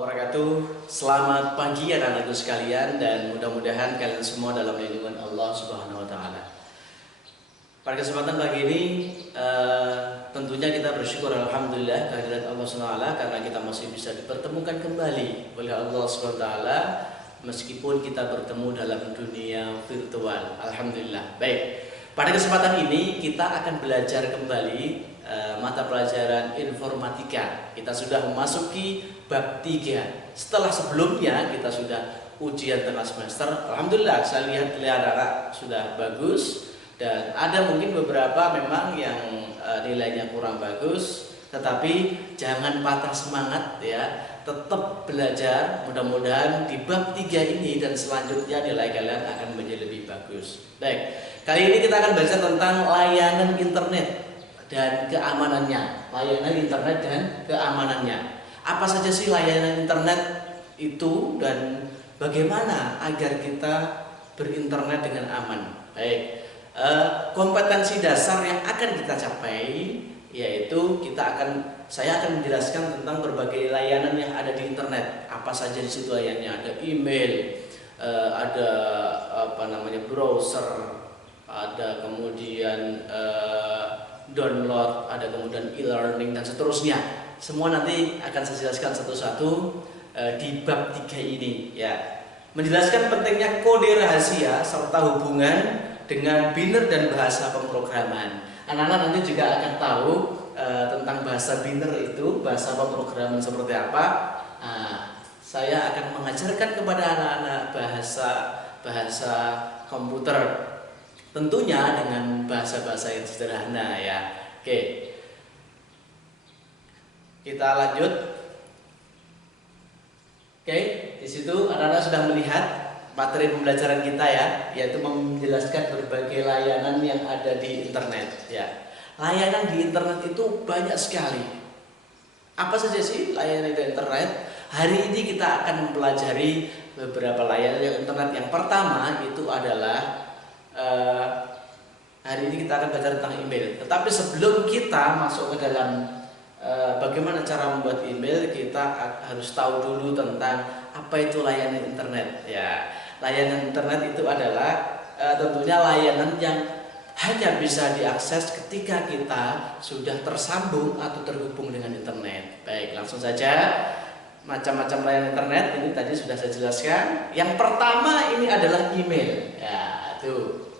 wabarakatuh. Selamat pagi anak-anakku sekalian, dan mudah-mudahan kalian semua dalam lindungan Allah Subhanahu wa taala. Pada kesempatan pagi ini tentunya kita bersyukur alhamdulillah kehadirat Allah Subhanahu wa taala karena kita masih bisa dipertemukan kembali oleh Allah Subhanahu wa taala meskipun kita bertemu dalam dunia virtual. Alhamdulillah. Baik. Pada kesempatan ini kita akan belajar kembali mata pelajaran informatika. Kita sudah memasuki bab 3. Setelah sebelumnya kita sudah ujian tengah semester. Alhamdulillah saya lihat anak-anak sudah bagus, dan ada mungkin beberapa memang yang nilainya kurang bagus, tetapi jangan patah semangat ya. Tetap belajar, mudah-mudahan di bab 3 ini dan selanjutnya nilai kalian akan menjadi lebih bagus. Baik, kali ini kita akan belajar tentang layanan internet dan keamanannya. Layanan internet dan keamanannya. Apa saja sih layanan internet itu dan bagaimana agar kita berinternet dengan aman? Baik, kompetensi dasar yang akan kita capai yaitu saya akan menjelaskan tentang berbagai layanan yang ada di internet. Apa saja di situ layanannya? Ada email, ada browser, ada kemudian download, ada kemudian e-learning dan seterusnya. Semua nanti akan saya jelaskan satu-satu di bab 3 ini ya. Menjelaskan pentingnya kode rahasia serta hubungan dengan biner dan bahasa pemrograman. Anak-anak nanti juga akan tahu tentang bahasa biner itu, bahasa pemrograman seperti apa. Saya akan mengajarkan kepada anak-anak bahasa komputer, tentunya dengan bahasa-bahasa yang sederhana ya. Oke, kita lanjut. Oke, di situ anak-anak sudah melihat materi pembelajaran kita ya, yaitu menjelaskan berbagai layanan yang ada di internet ya. Layanan di internet itu banyak sekali. Apa saja sih layanan di internet? Hari ini kita akan mempelajari beberapa layanan internet. Yang pertama itu adalah hari ini kita akan belajar tentang email. Tetapi sebelum kita masuk ke dalam bagaimana cara membuat email, kita harus tahu dulu tentang apa itu layanan internet ya. Layanan internet itu adalah tentunya layanan yang hanya bisa diakses ketika kita sudah tersambung atau terhubung dengan internet. Baik, langsung saja. Macam-macam layanan internet ini tadi sudah saya jelaskan. Yang pertama ini adalah email ya, tuh.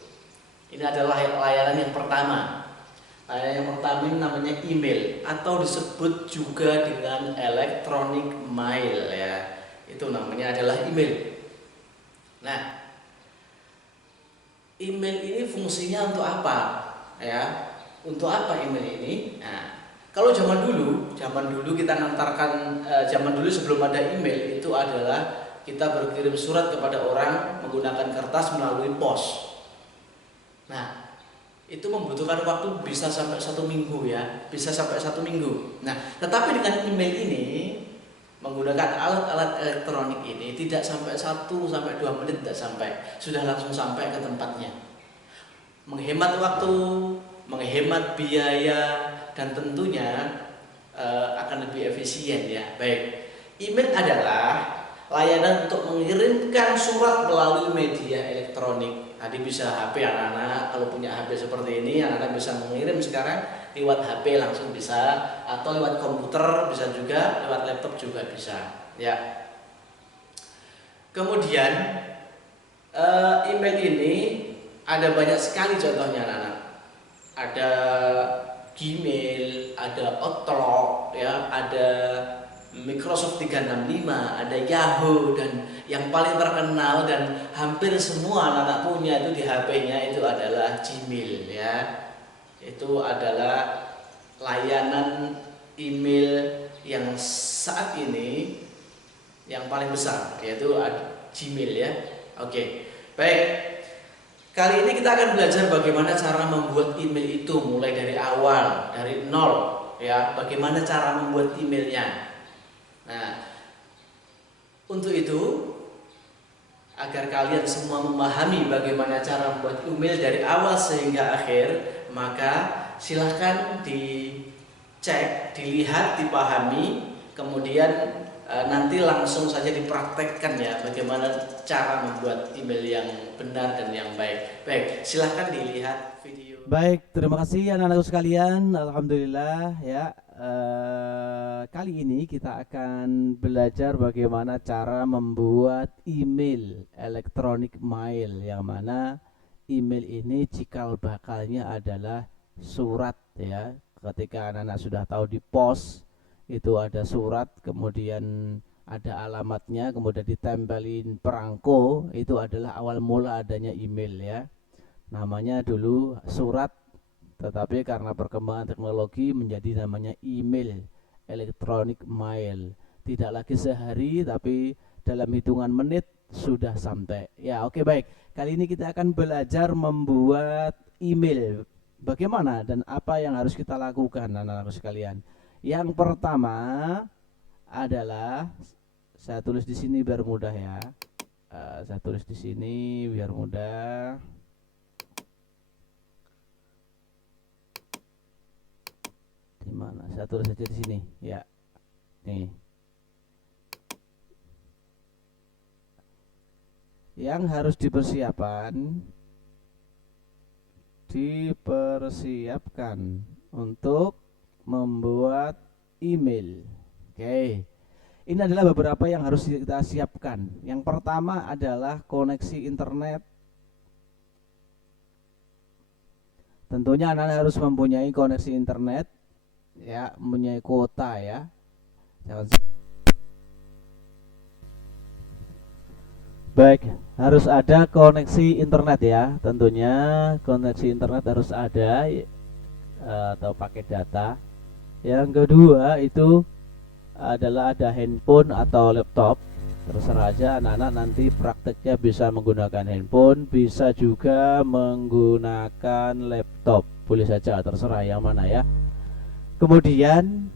Ini adalah layanan yang pertama. Layanan yang pertama ini namanya email atau disebut juga dengan electronic mail ya. Itu namanya adalah email. Nah, email ini fungsinya untuk apa? Ya, untuk apa email ini? Nah, kalau zaman dulu kita ngantarkan, zaman dulu sebelum ada email itu adalah kita berkirim surat kepada orang menggunakan kertas melalui pos. Nah, itu membutuhkan waktu bisa sampai 1 minggu ya, bisa sampai 1 minggu. Nah, tetapi dengan email ini, menggunakan alat-alat elektronik ini tidak sampai 1-2 menit, tidak sampai, sudah langsung sampai ke tempatnya. Menghemat waktu, menghemat biaya, dan tentunya akan lebih efisien ya. Baik, email adalah layanan untuk mengirimkan surat melalui media elektronik. Tadi bisa HP anak-anak, kalau punya HP seperti ini anak-anak bisa mengirim sekarang lewat HP langsung bisa, atau lewat komputer bisa juga, lewat laptop juga bisa ya. Kemudian email ini ada banyak sekali contohnya anak-anak. Ada Gmail, ada Outlook ya, ada Microsoft 365, ada Yahoo, dan yang paling terkenal dan hampir semua anak-anak punya itu di HP-nya itu adalah Gmail ya. Itu adalah layanan email yang saat ini yang paling besar, yaitu Gmail ya. Oke, baik. Kali ini kita akan belajar bagaimana cara membuat email itu mulai dari awal, dari nol ya. Bagaimana cara membuat emailnya. Nah, untuk itu agar kalian semua memahami bagaimana cara membuat email dari awal sehingga akhir, maka silahkan dicek, dilihat, dipahami, kemudian nanti langsung saja dipraktekkan ya bagaimana cara membuat email yang benar dan yang baik. Baik, silahkan dilihat video. Baik, terima kasih anak-anakku sekalian. Alhamdulillah ya. Kali ini kita akan belajar bagaimana cara membuat email, electronic mail, yang mana email ini cikal bakalnya adalah surat ya. Ketika anak-anak sudah tahu di pos itu ada surat, kemudian ada alamatnya, kemudian ditempelin perangko, itu adalah awal mula adanya email ya. Namanya dulu surat, tetapi karena perkembangan teknologi menjadi namanya email, electronic mail. Tidak lagi sehari, tapi dalam hitungan menit sudah sampai. Ya, oke, baik. Kali ini kita akan belajar membuat email. Bagaimana dan apa yang harus kita lakukan, anak-anak sekalian? Yang pertama adalah, saya tulis di sini biar mudah ya. Saya tulis di sini biar mudah. Di mana? Saya tulis saja di sini. Ya, nih. Yang harus dipersiapkan untuk membuat email. Oke. Ini adalah beberapa yang harus kita siapkan. Yang pertama adalah koneksi internet. Tentunya anak harus mempunyai koneksi internet, ya, mempunyai kuota ya. Baik, harus ada koneksi internet ya. Tentunya koneksi internet harus ada, atau pakai data. Yang kedua itu adalah ada handphone atau laptop. Terserah aja anak-anak nanti prakteknya bisa menggunakan handphone, bisa juga menggunakan laptop. Boleh saja, terserah yang mana ya. Kemudian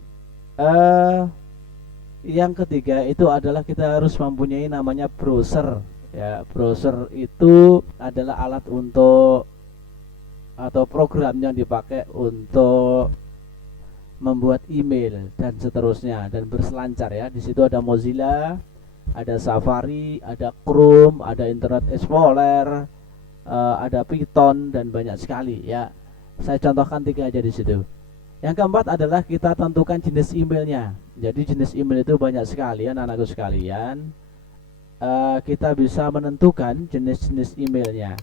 yang ketiga itu adalah kita harus mempunyai namanya browser ya. Browser itu adalah alat untuk atau program yang dipakai untuk membuat email dan seterusnya dan berselancar ya. Di situ ada Mozilla, ada Safari, ada Chrome, ada Internet Explorer, ada Python dan banyak sekali ya. Saya contohkan 3 aja di situ. Yang keempat adalah kita tentukan jenis emailnya. Jadi jenis email itu banyak sekali ya, anak-anakku sekalian. Kita bisa menentukan jenis-jenis emailnya.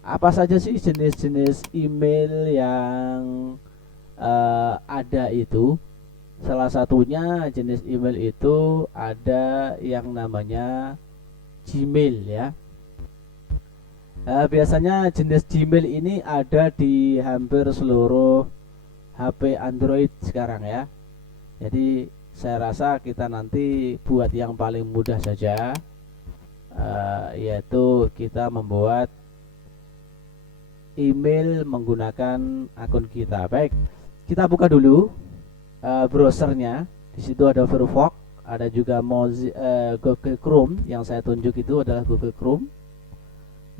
Apa saja sih jenis-jenis email yang ada itu? Salah satunya jenis email itu ada yang namanya Gmail ya. Biasanya jenis Gmail ini ada di hampir seluruh HP Android sekarang ya. Jadi saya rasa kita nanti buat yang paling mudah saja, yaitu kita membuat email menggunakan akun kita. Baik, kita buka dulu browsernya. Di situ ada Firefox, ada juga Google Chrome. Yang saya tunjuk itu adalah Google Chrome,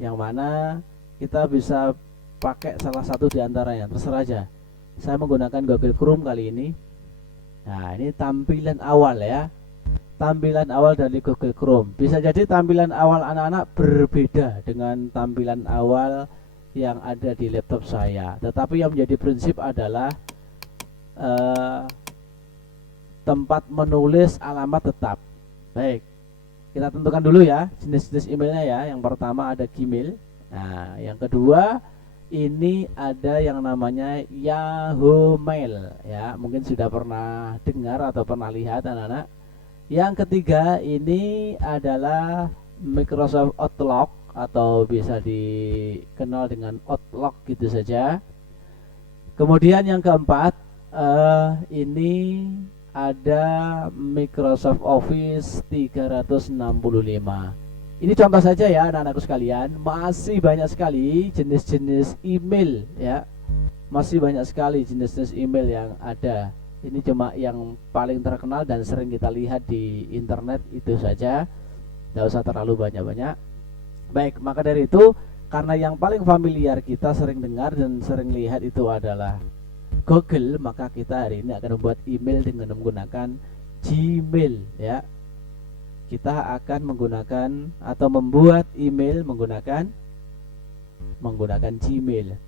yang mana kita bisa pakai salah satu di antaranya, terserah aja. Saya menggunakan Google Chrome kali ini. Nah, ini tampilan awal ya. Tampilan awal dari Google Chrome. Bisa jadi tampilan awal anak-anak berbeda dengan tampilan awal yang ada di laptop saya. Tetapi yang menjadi prinsip adalah tempat menulis alamat tetap. Baik, kita tentukan dulu ya jenis-jenis emailnya ya. Yang pertama ada Gmail. Nah, yang kedua ini ada yang namanya Yahoo Mail ya, mungkin sudah pernah dengar atau pernah lihat anak-anak. Yang ketiga ini adalah Microsoft Outlook atau bisa dikenal dengan Outlook gitu saja. Kemudian yang keempat ini ada Microsoft Office 365. Ini contoh saja ya anak-anakku sekalian. Masih banyak sekali jenis-jenis email ya. Masih banyak sekali jenis-jenis email yang ada. Ini cuma yang paling terkenal dan sering kita lihat di internet itu saja. Tidak usah terlalu banyak-banyak. Baik, maka dari itu karena yang paling familiar kita sering dengar dan sering lihat itu adalah Google, maka kita hari ini akan membuat email dengan menggunakan Gmail ya. kita akan menggunakan atau membuat email menggunakan Gmail.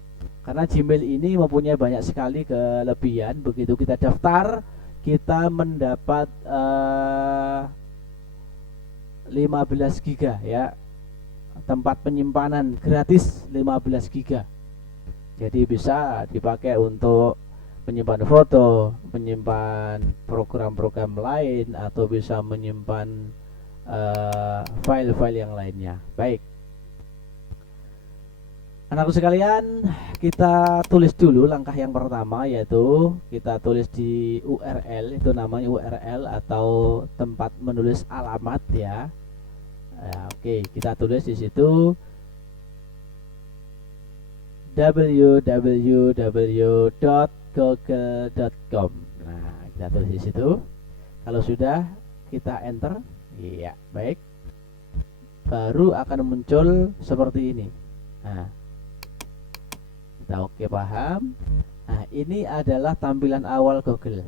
Karena Gmail ini mempunyai banyak sekali kelebihan. Begitu kita daftar, kita mendapat 15 giga ya, tempat penyimpanan gratis 15 giga. Jadi bisa dipakai untuk menyimpan foto, menyimpan program-program lain, atau bisa menyimpan file-file yang lainnya. Baik, anakku sekalian, kita tulis dulu langkah yang pertama, yaitu kita tulis di URL, itu namanya URL atau tempat menulis alamat ya. Oke, kita tulis di situ www.google.com. Nah, kita tulis di situ. Kalau sudah, kita enter. Iya, baik. Baru akan muncul seperti ini. Nah, kita oke, paham. Nah, ini adalah tampilan awal Google.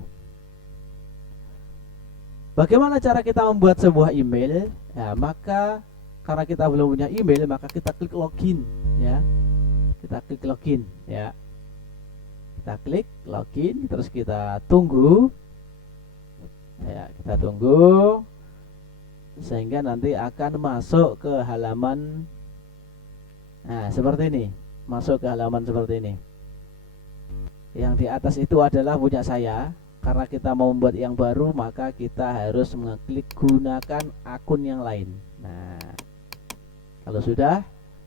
Bagaimana cara kita membuat sebuah email? Ya, maka karena kita belum punya email, maka kita klik login ya. Kita klik login ya. Kita klik login, terus kita tunggu. Ya, kita tunggu sehingga nanti akan masuk ke halaman. Nah, seperti ini. Masuk ke halaman seperti ini. Yang di atas itu adalah punya saya. Karena kita mau membuat yang baru, maka kita harus mengklik gunakan akun yang lain. Nah, kalau sudah,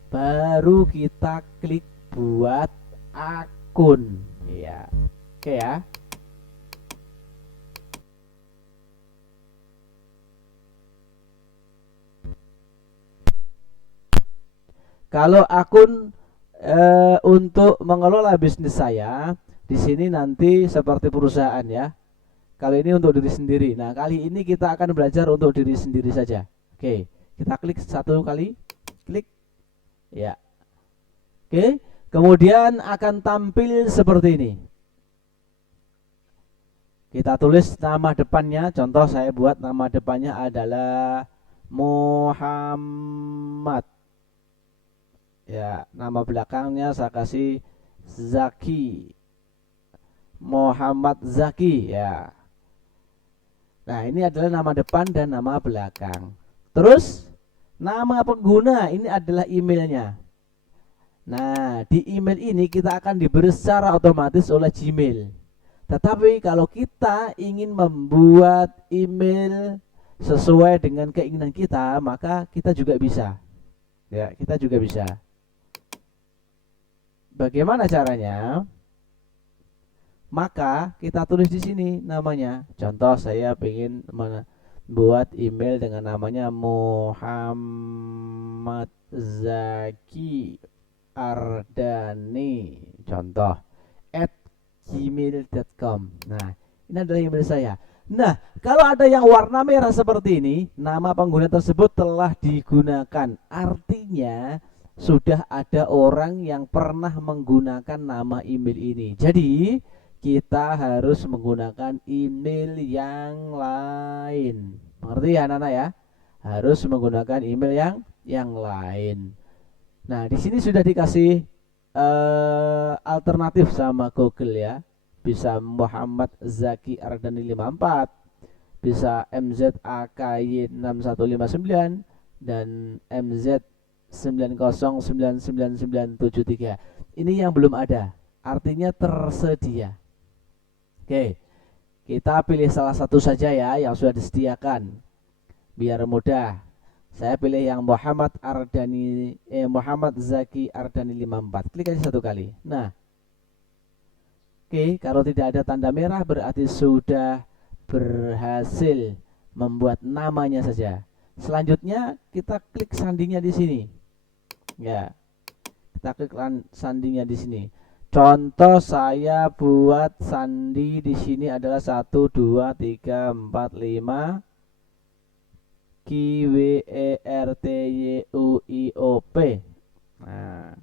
baru kita klik buat akun. Ya, oke ya. Kalau akun untuk mengelola bisnis saya, di sini nanti seperti perusahaan ya. Kali ini untuk diri sendiri. Nah, kali ini kita akan belajar untuk diri sendiri saja. Oke, kita klik satu kali, klik, ya. Oke, kemudian akan tampil seperti ini. Kita tulis nama depannya. Contoh saya buat nama depannya adalah Muhammad. Ya, nama belakangnya saya kasih Zaki. Muhammad Zaki ya. Nah, ini adalah nama depan dan nama belakang. Terus nama pengguna ini adalah emailnya. Nah, di email ini kita akan diberi secara otomatis oleh Gmail. Tetapi kalau kita ingin membuat email sesuai dengan keinginan kita, maka kita juga bisa. Ya, kita juga bisa. Bagaimana caranya? Maka kita tulis di sini namanya. Contoh saya ingin membuat email dengan namanya Muhammad Zaki Ardani. Contoh @gmail.com. Nah, ini adalah email saya. Nah, kalau ada yang warna merah seperti ini, nama pengguna tersebut telah digunakan. Artinya sudah ada orang yang pernah menggunakan nama email ini. Jadi kita harus menggunakan email yang lain. Mengerti ya anak-anak ya? Harus menggunakan email yang lain. Nah, di sini sudah dikasih alternatif sama Google ya. Bisa Muhammad Zaki Ardani 54, bisa MZAKY6159 dan MZ909973. Ini yang belum ada. Artinya tersedia. Oke, kita pilih salah satu saja ya yang sudah disediakan biar mudah. Saya pilih yang Muhammad Zaki Ardani 54. Klik aja satu kali. Nah, oke, kalau tidak ada tanda merah berarti sudah berhasil membuat namanya saja. Selanjutnya kita klik sandinya di sini. Ya, kita klik sandinya di sini. Contoh saya buat sandi di sini adalah 1 2 3 4 5 KWERTYUIOP. Nah,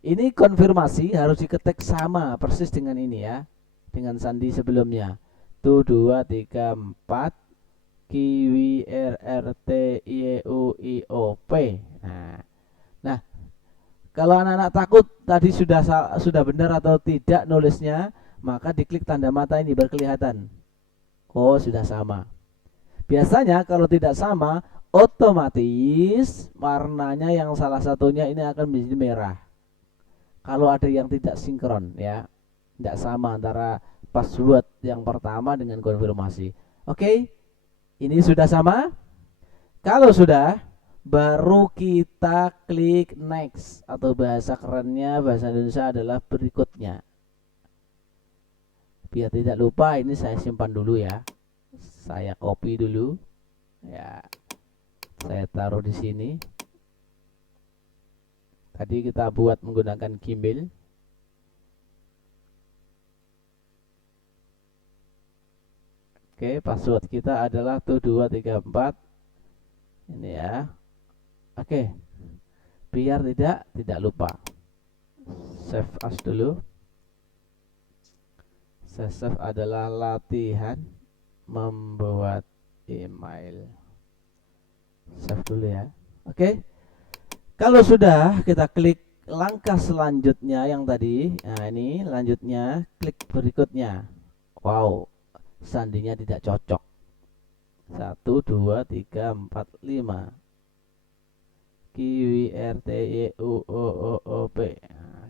ini konfirmasi harus diketik sama persis dengan ini ya, dengan sandi sebelumnya. 1 2 3 4 KWRRTYUIOP. Nah, kalau anak-anak takut tadi sudah benar atau tidak nulisnya, maka diklik tanda mata ini berkelihatan. Oh, sudah sama. Biasanya kalau tidak sama, otomatis warnanya yang salah satunya ini akan menjadi merah. Kalau ada yang tidak sinkron ya, tidak sama antara password yang pertama dengan konfirmasi. Oke, ini sudah sama. Kalau sudah, baru kita klik next, atau bahasa kerennya bahasa Indonesia adalah berikutnya. Biar tidak lupa, ini saya simpan dulu ya. Saya copy dulu. Ya. Saya taruh di sini. Tadi kita buat menggunakan Gmail. Oke, password kita adalah 1234. Ini ya. Oke. Biar tidak lupa. Save as dulu. Save adalah latihan membuat email. Save dulu ya. Oke. Kalau sudah, kita klik langkah selanjutnya yang tadi. Nah, ini lanjutnya, klik berikutnya. Wow, sandinya tidak cocok. 1 2 3 4 5. KWRTYUOOP.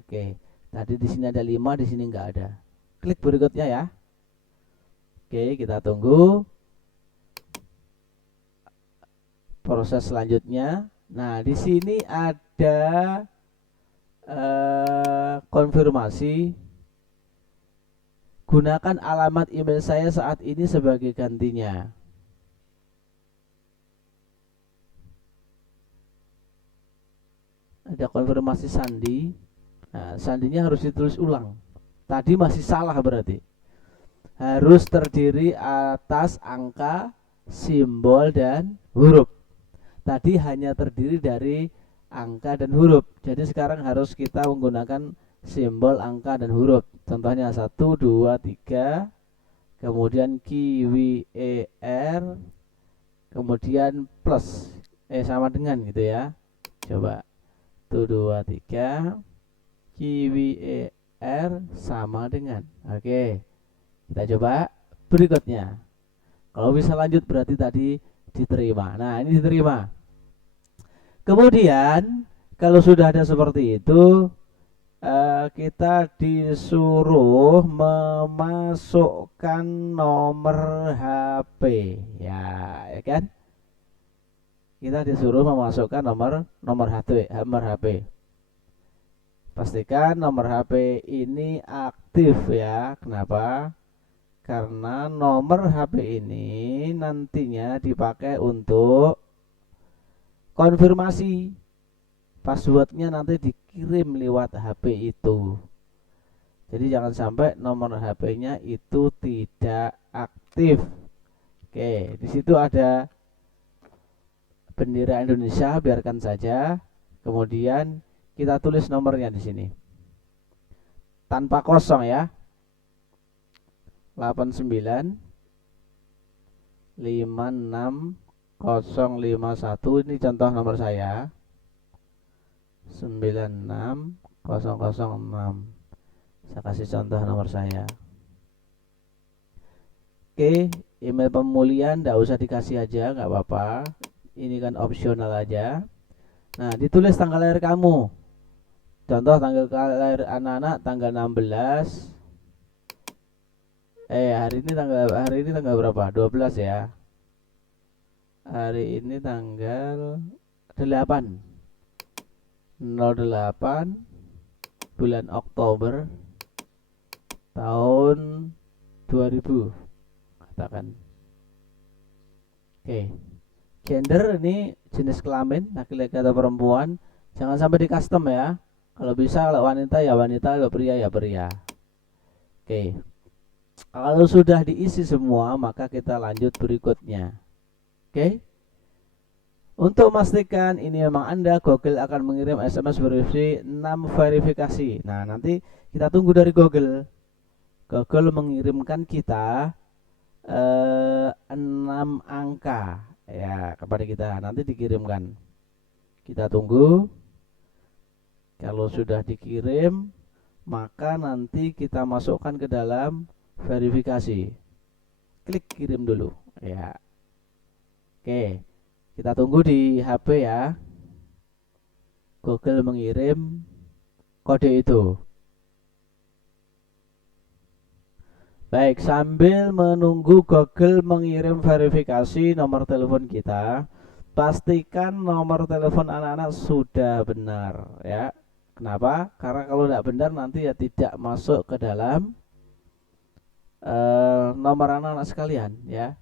Oke. Tadi di sini ada 5, di sini enggak ada. Klik berikutnya ya. Oke, kita tunggu proses selanjutnya. Nah, di sini ada konfirmasi. Gunakan alamat email saya saat ini sebagai gantinya. Ada konfirmasi sandi. Nah, sandinya harus ditulis ulang. Tadi masih salah berarti. Harus terdiri atas angka, simbol, dan huruf. Tadi hanya terdiri dari angka dan huruf. Jadi sekarang harus kita menggunakan simbol, angka, dan huruf. Contohnya 1 2 3, kemudian KWER, kemudian plus sama dengan gitu ya. Coba 1 2 3, KWER sama dengan. Oke. Kita coba berikutnya. Kalau bisa lanjut berarti tadi diterima. Nah, ini diterima. Kemudian kalau sudah ada seperti itu, kita disuruh memasukkan nomor HP ya kan? Kita disuruh memasukkan nomor HP. Pastikan nomor HP ini aktif ya. Kenapa? Karena nomor HP ini nantinya dipakai untuk konfirmasi. Passwordnya nanti dikirim lewat HP itu. Jadi jangan sampai nomor HP-nya itu tidak aktif. Oke, di situ ada bendera Indonesia, biarkan saja. Kemudian kita tulis nomornya di sini. Tanpa kosong ya. 89 56 051, ini contoh nomor saya. 96 006. Saya kasih contoh nomor saya. Oke, email pemulihan tidak usah dikasih aja, nggak apa-apa. Ini kan opsional aja. Nah, ditulis tanggal lahir kamu. Contoh tanggal lahir anak-anak tanggal 16. Hari ini tanggal berapa? 12 ya. Hari ini tanggal 8. 08 bulan Oktober tahun 2000 katakan. Oke. Gender ini jenis kelamin, laki-laki atau perempuan. Jangan sampai di custom ya. Kalau bisa, kalau wanita ya wanita, kalau pria ya pria. Oke. Kalau sudah diisi semua, maka kita lanjut berikutnya. Oke. Untuk memastikan ini memang Anda, Google akan mengirim SMS verifikasi 6 verifikasi. Nah, nanti kita tunggu dari Google. Google mengirimkan kita 6 angka ya kepada kita, nanti dikirimkan. Kita tunggu. Kalau sudah dikirim, maka nanti kita masukkan ke dalam verifikasi. Klik kirim dulu ya. Oke, kita tunggu di HP ya. Google mengirim kode itu. Baik, sambil menunggu Google mengirim verifikasi nomor telepon kita, pastikan nomor telepon anak-anak sudah benar ya. Kenapa? Karena kalau tidak benar nanti ya tidak masuk ke dalam nomor anak-anak sekalian ya.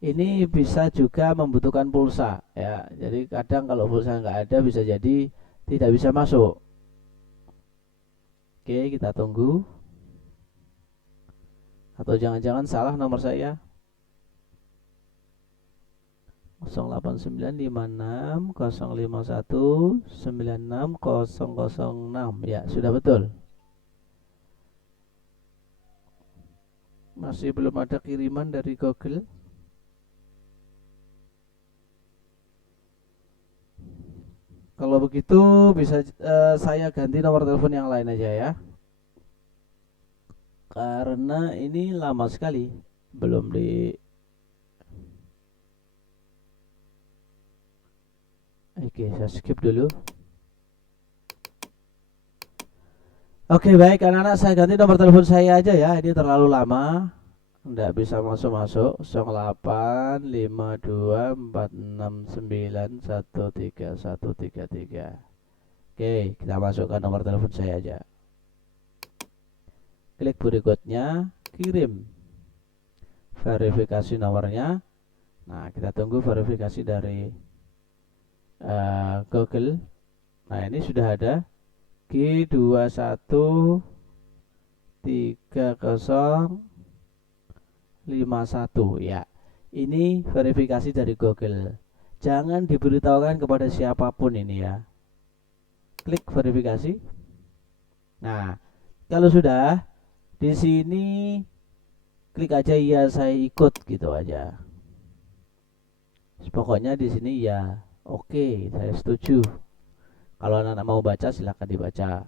Ini bisa juga membutuhkan pulsa ya. Jadi kadang kalau pulsa nggak ada bisa jadi tidak bisa masuk. Oke, kita tunggu. Atau jangan-jangan salah nomor saya. 08956051960006 ya, sudah betul. Masih belum ada kiriman dari Google. Kalau begitu bisa saya ganti nomor telepon yang lain aja ya. Karena ini lama sekali belum di. Oke, saya skip dulu. Oke, baik anak-anak, saya ganti nomor telepon saya aja ya. Ini terlalu lama, nggak bisa masuk-masuk. 085246913133. Oke, kita masukkan nomor telepon saya aja. Klik berikutnya, kirim verifikasi nomornya. Nah, kita tunggu verifikasi dari Google. Nah, ini sudah ada G213051 ya. Ini verifikasi dari Google. Jangan diberitahukan kepada siapapun ini ya. Klik verifikasi. Nah, kalau sudah di sini klik aja ya, saya ikut gitu aja. Pokoknya di sini ya. Oke, saya setuju. Kalau anak-anak mau baca silahkan dibaca.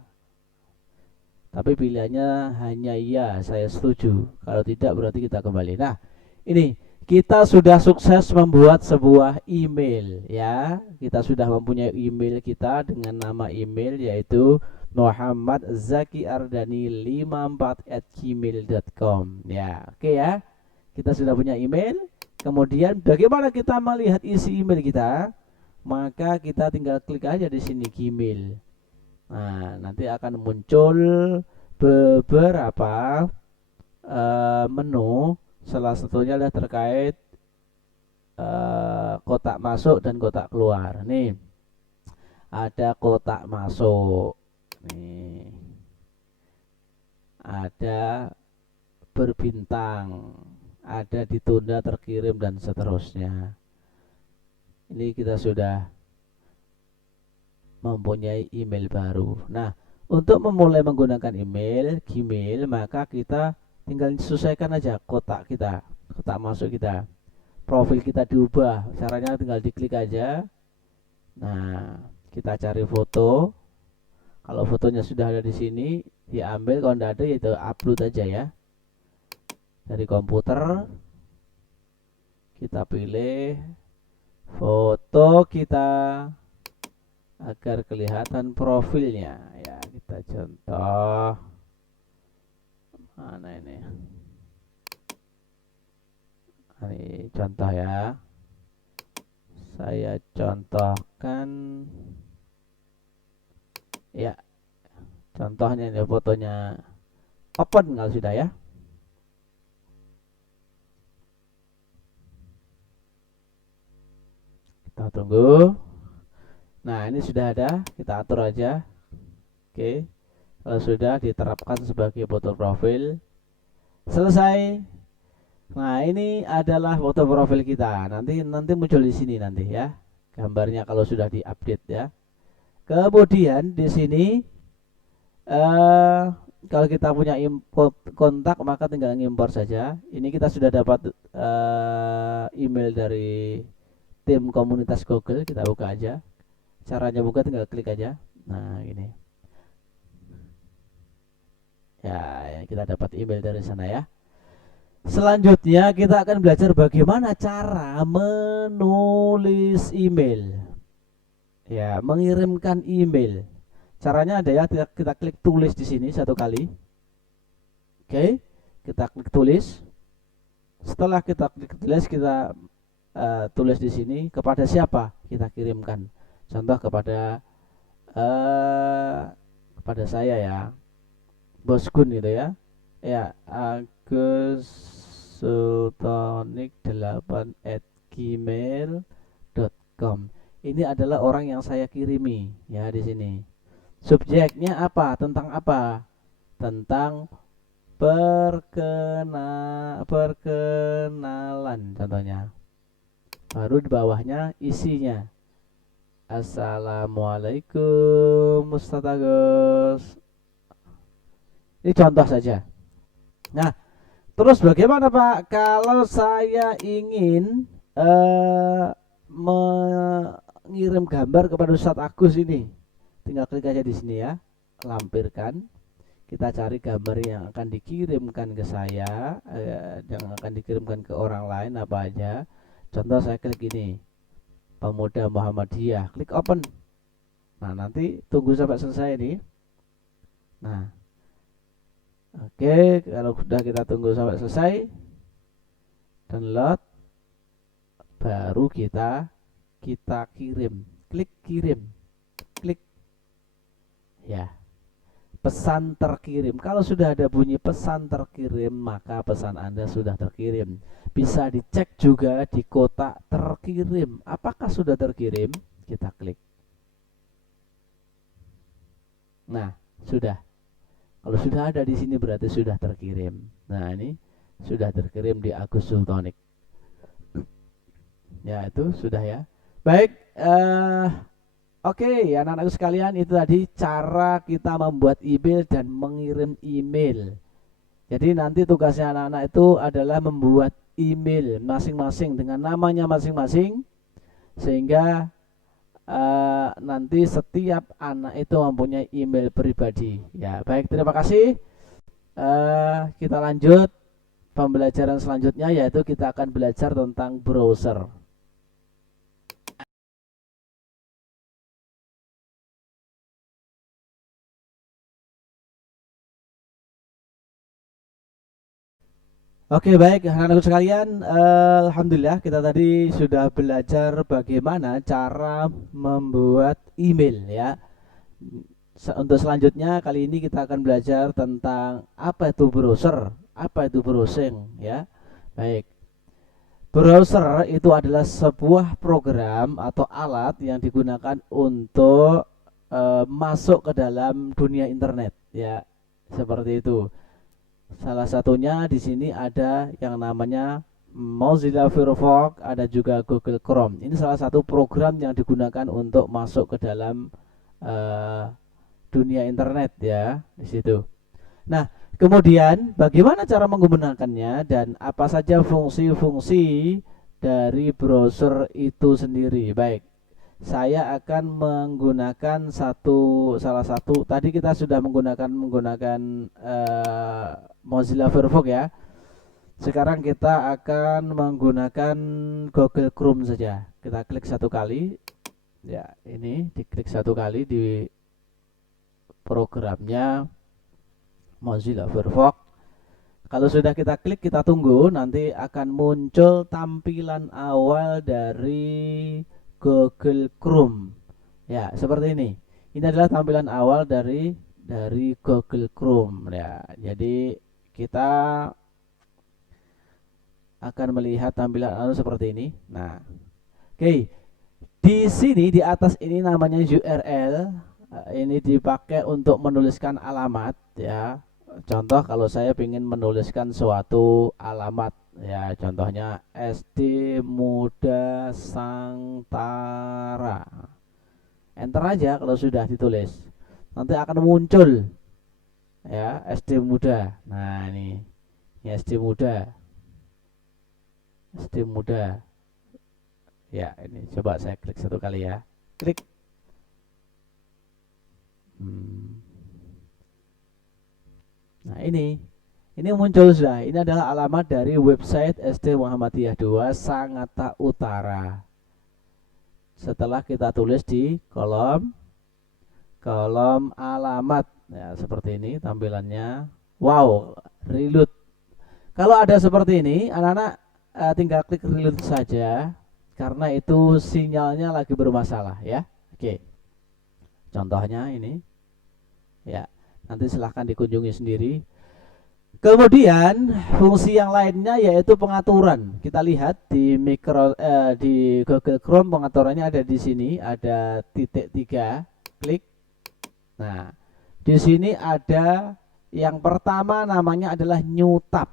Tapi pilihannya hanya iya, saya setuju. Kalau tidak berarti kita kembali. Nah, ini kita sudah sukses membuat sebuah email ya. Kita sudah mempunyai email kita dengan nama email yaitu muhammadzakiardani54@gmail.com ya. Oke ya. Kita sudah punya email. Kemudian bagaimana kita melihat isi email kita? Maka kita tinggal klik aja di sini Gmail. Nah, nanti akan muncul beberapa menu. Salah satunya adalah terkait kotak masuk dan kotak keluar. Nih, ada kotak masuk. Nih, ada berbintang, ada ditunda, terkirim dan seterusnya. Ini kita sudah mempunyai email baru. Nah, untuk memulai menggunakan email Gmail, maka kita tinggal sesuaikan aja kotak kita, kotak masuk kita. Profil kita diubah, caranya tinggal diklik aja. Nah, kita cari foto. Kalau fotonya sudah ada di sini, diambil. Kalau tidak ada, yaitu upload aja ya. Dari komputer, kita pilih foto kita agar kelihatan profilnya ya. Kita contoh mana ini, contoh ya, saya contohkan ya, contohnya ini fotonya open kalau sudah ya. Kita tunggu. Nah, ini sudah ada, kita atur aja. Oke, kalau sudah diterapkan sebagai foto profil, selesai. Nah, ini adalah foto profil kita. Nanti muncul di sini nanti ya, gambarnya kalau sudah diupdate ya. Kemudian di sini kalau kita punya kontak maka tinggal ngimpor saja. Ini kita sudah dapat email dari tim komunitas Google, kita buka aja. Caranya buka tinggal klik aja. Nah, gini. Ya, kita dapat email dari sana ya. Selanjutnya kita akan belajar bagaimana cara menulis email. Ya, mengirimkan email. Caranya ada ya, kita klik tulis di sini satu kali. Oke, kita klik tulis. Setelah kita klik tulis, kita tulis di sini kepada siapa kita kirimkan. Contoh kepada saya ya, Bos Gun gitu ya. Ya, Agus Sultonik 8@gmail.com. Ini adalah orang yang saya kirimi ya di sini. Subjeknya apa? Tentang apa? Tentang perkenalan contohnya. Baru di bawahnya isinya. Assalamualaikum Ustaz Agus. Ini contoh saja. Nah, terus bagaimana Pak kalau saya ingin mengirim gambar kepada Ustadz Agus ini? Tinggal klik aja di sini ya, lampirkan. Kita cari gambar yang akan dikirimkan ke saya, yang akan dikirimkan ke orang lain apa aja. Contoh saya klik ini, Pemuda Muhammadiyah, klik open. Nah, nanti tunggu sampai selesai nih. Nah, oke, kalau sudah kita tunggu sampai selesai, download, baru kita kirim, klik kirim, klik, ya, pesan terkirim. Kalau sudah ada bunyi pesan terkirim, maka pesan Anda sudah terkirim. Bisa dicek juga di kotak terkirim. Apakah sudah terkirim? Kita klik. Nah, sudah. Kalau sudah ada di sini berarti sudah terkirim. Nah, ini sudah terkirim di Agus Sultonik. Ya, itu sudah ya. Baik, oke, anak-anakku sekalian, itu tadi cara kita membuat email dan mengirim email. Jadi nanti tugasnya anak-anak itu adalah membuat email masing-masing dengan namanya masing-masing, sehingga nanti setiap anak itu mempunyai email pribadi. Ya, baik, terima kasih. Kita lanjut pembelajaran selanjutnya, yaitu kita akan belajar tentang browser. Oke, baik anak-anakku sekalian, alhamdulillah kita tadi sudah belajar bagaimana cara membuat email ya. Untuk selanjutnya kali ini kita akan belajar tentang apa itu browser, apa itu browsing ya. Baik. Browser itu adalah sebuah program atau alat yang digunakan untuk masuk ke dalam dunia internet ya. Seperti itu. Salah satunya di sini ada yang namanya Mozilla Firefox, ada juga Google Chrome. Ini salah satu program yang digunakan untuk masuk ke dalam dunia internet ya di situ. Nah, kemudian bagaimana cara menggunakannya dan apa saja fungsi-fungsi dari browser itu sendiri? Baik, saya akan menggunakan salah satu. Tadi kita sudah menggunakan Mozilla Firefox ya. Sekarang kita akan menggunakan Google Chrome saja. Kita klik satu kali. Ya, ini diklik satu kali di programnya Mozilla Firefox. Kalau sudah kita klik, kita tunggu, nanti akan muncul tampilan awal dari Google Chrome. Ya, seperti ini. Ini adalah tampilan awal dari Google Chrome ya. Jadi kita akan melihat tampilan awal seperti ini. Nah, oke. Di sini di atas ini namanya URL. Ini dipakai untuk menuliskan alamat ya. Contoh kalau saya ingin menuliskan suatu alamat ya, contohnya SD Muda Sangtara. Enter aja kalau sudah ditulis. Nanti akan muncul ya, SD Muda. Nah, ini SD Muda. SD Muda. Ya, ini coba saya klik satu kali ya. Klik. Nah, ini muncul sudah. Ini adalah alamat dari website SD Muhammadiyah 2 Sangatta Utara. Setelah kita tulis di kolom alamat, ya seperti ini tampilannya. Wow, reload. Kalau ada seperti ini, anak-anak tinggal klik reload saja, karena itu sinyalnya lagi bermasalah ya. Oke, contohnya ini, ya nanti silahkan dikunjungi sendiri. Kemudian fungsi yang lainnya yaitu pengaturan. Kita lihat di Google Chrome pengaturannya ada di sini, ada titik 3, klik. Nah, di sini ada yang pertama namanya adalah New Tab.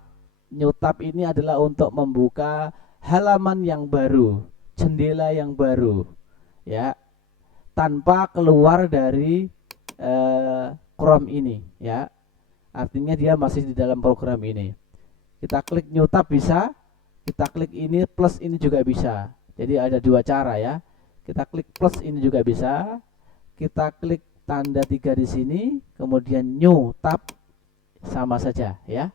New Tab ini adalah untuk membuka halaman yang baru, jendela yang baru, ya, tanpa keluar dari Chrome ini, ya. Artinya dia masih di dalam program ini. Kita klik New Tab bisa, kita klik ini plus ini juga bisa. Jadi ada dua cara ya. Kita klik plus ini juga bisa. Kita klik tanda 3 di sini, kemudian New Tab sama saja ya.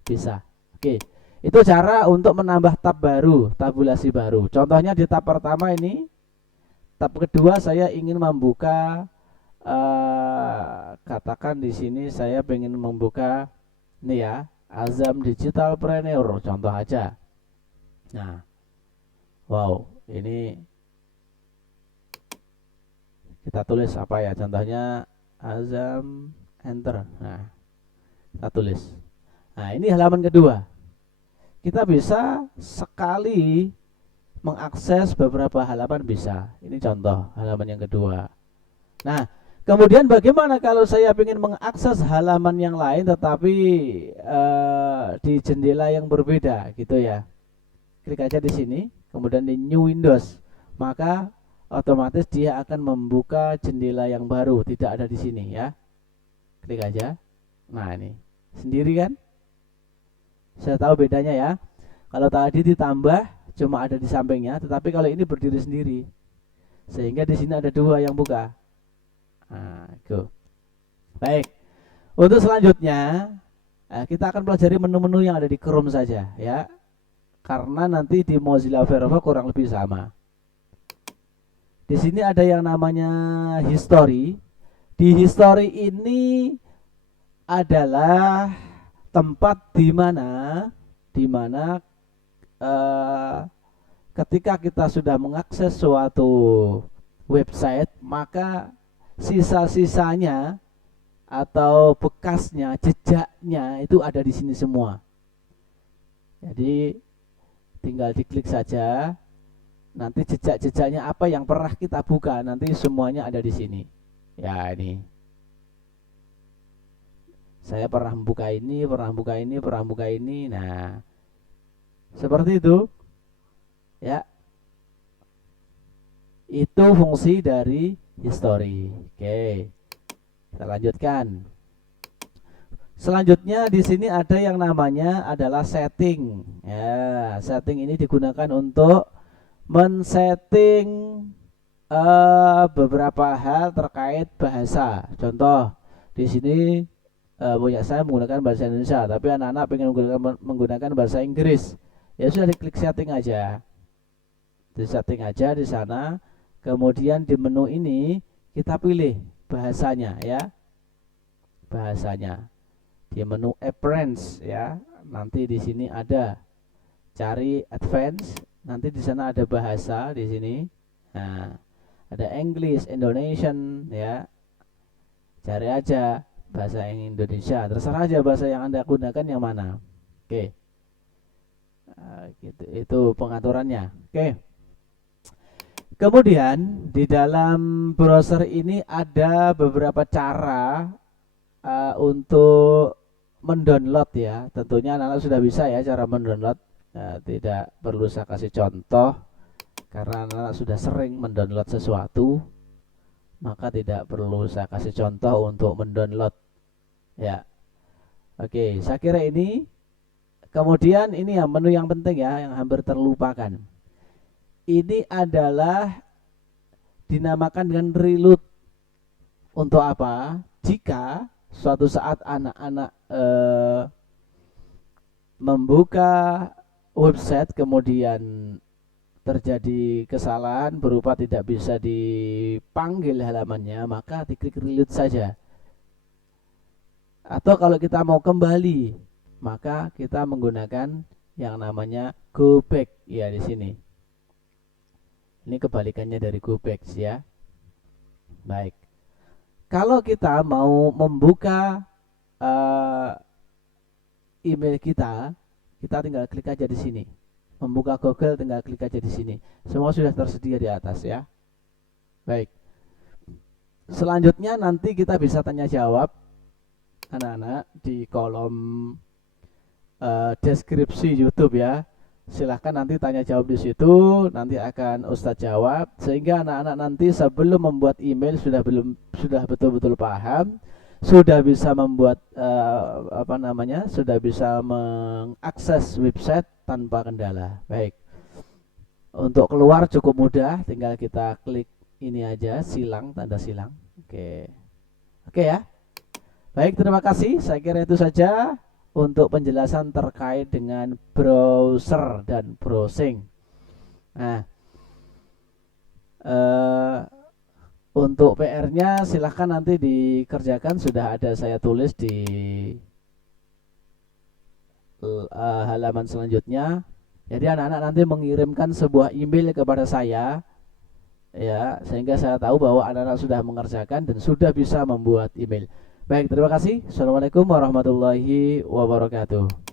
Bisa. Oke. Itu cara untuk menambah tab baru, tabulasi baru. Contohnya di tab pertama ini. Tab kedua saya ingin membuka katakan di sini saya pengen membuka ini ya, Azam Digitalpreneur contoh aja. Nah, wow, ini kita tulis apa ya, contohnya Azam, enter. Nah, kita tulis. Nah, ini halaman kedua. Kita bisa sekali mengakses beberapa halaman bisa. Ini contoh halaman yang kedua. Nah, kemudian bagaimana kalau saya ingin mengakses halaman yang lain tetapi di jendela yang berbeda gitu ya. Klik aja di sini, kemudian di New Windows. Maka otomatis dia akan membuka jendela yang baru, tidak ada di sini ya. Klik aja. Nah, ini sendiri kan? Saya tahu bedanya ya. Kalau tadi ditambah cuma ada di sampingnya, tetapi kalau ini berdiri sendiri. Sehingga di sini ada dua yang buka. Nah, go. Baik. Untuk selanjutnya kita akan pelajari menu-menu yang ada di Chrome saja ya. Karena nanti di Mozilla Firefox kurang lebih sama. Di sini ada yang namanya history. Di history ini adalah tempat di mana ketika kita sudah mengakses suatu website, maka sisa-sisanya atau bekasnya, jejaknya itu ada di sini semua. Jadi tinggal diklik saja, nanti jejak-jejaknya apa yang pernah kita buka nanti semuanya ada di sini. Ya, ini saya pernah membuka ini, pernah buka ini, pernah buka ini. Nah, seperti itu ya. Itu fungsi dari history. Oke, kita lanjutkan. Selanjutnya di sini ada yang namanya adalah setting. Ya, setting ini digunakan untuk men-setting beberapa hal terkait bahasa. Contoh di sini punya saya menggunakan bahasa Indonesia, tapi anak-anak pengen menggunakan bahasa Inggris. Ya sudah, diklik setting aja. Di setting aja di sana. Kemudian di menu ini kita pilih bahasanya ya. Bahasanya. Di menu Appearance ya. Nanti di sini ada cari Advanced, nanti di sana ada bahasa di sini. Nah, ada English, Indonesian ya. Cari aja bahasa yang Indonesia, terserah aja bahasa yang Anda gunakan yang mana. Oke. Gitu, itu pengaturannya. Oke. Kemudian di dalam browser ini ada beberapa cara untuk mendownload ya. Tentunya anak-anak sudah bisa ya cara mendownload. Tidak perlu saya kasih contoh karena anak-anak sudah sering mendownload sesuatu, maka tidak perlu saya kasih contoh untuk mendownload Ya. Oke, saya kira ini. Kemudian ini ya menu yang penting ya, yang hampir terlupakan. Ini adalah dinamakan dengan reload. Untuk apa? Jika suatu saat anak-anak membuka website kemudian terjadi kesalahan berupa tidak bisa dipanggil halamannya, maka diklik reload saja. Atau kalau kita mau kembali, maka kita menggunakan yang namanya go back ya di sini. Ini kebalikannya dari go back ya. Baik. Kalau kita mau membuka email kita tinggal klik aja di sini. Membuka Google tinggal klik aja di sini. Semua sudah tersedia di atas ya. Baik. Selanjutnya nanti kita bisa tanya jawab anak-anak di kolom deskripsi YouTube ya. Silahkan nanti tanya jawab di situ, nanti akan Ustadz jawab sehingga anak-anak nanti sebelum membuat email sudah betul-betul paham, sudah bisa membuat sudah bisa mengakses website tanpa kendala. Baik. Untuk keluar cukup mudah, tinggal kita klik ini aja, silang, tanda silang. Oke. Oke ya. Baik, terima kasih. Saya kira itu saja untuk penjelasan terkait dengan browser dan browsing. Nah, untuk PR-nya silahkan nanti dikerjakan, sudah ada saya tulis di halaman selanjutnya. Jadi anak-anak nanti mengirimkan sebuah email kepada saya ya, sehingga saya tahu bahwa anak-anak sudah mengerjakan dan sudah bisa membuat email. Baik, terima kasih. Assalamualaikum warahmatullahi wabarakatuh.